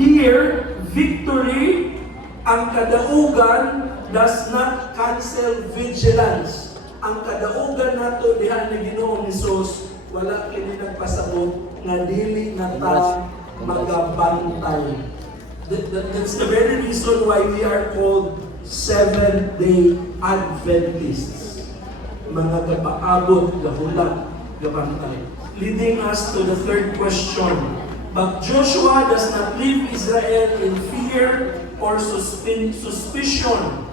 Here, victory, ang kadaugan does not cancel vigilance. Ang kadaugan nato diha ni Ginoong Hesus, wala kini nagpasabot nga dili na ta magabantay. That's the very reason why we are called Seventh-day Adventists. Mga gapaabot, gahulat, gabantay. Leading us to the third question. But Joshua does not leave Israel in fear or suspicion.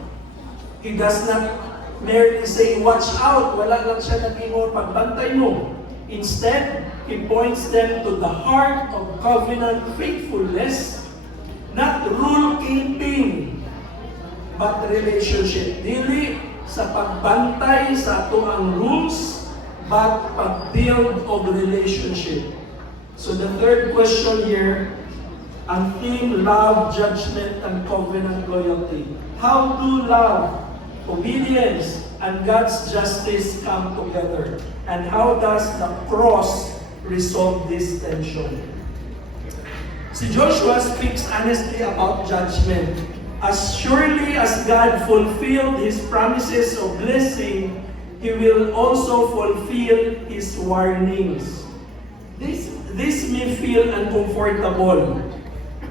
He does not merely say, watch out, wala lang siya nag-ingon, pagbantay mo. Instead, he points them to the heart of covenant faithfulness, not rule-keeping, but relationship. Dili sa pagbantay sa ato ang rules, but pag-build of relationship. So the third question here, ang theme, love, judgment, and covenant loyalty. How do love, obedience, and God's justice come together? And how does the cross resolve this tension? Si Joshua speaks honestly about judgment. As surely as God fulfilled His promises of blessing, He will also fulfill His warnings. This may feel uncomfortable,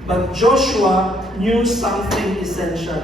but Joshua knew something essential.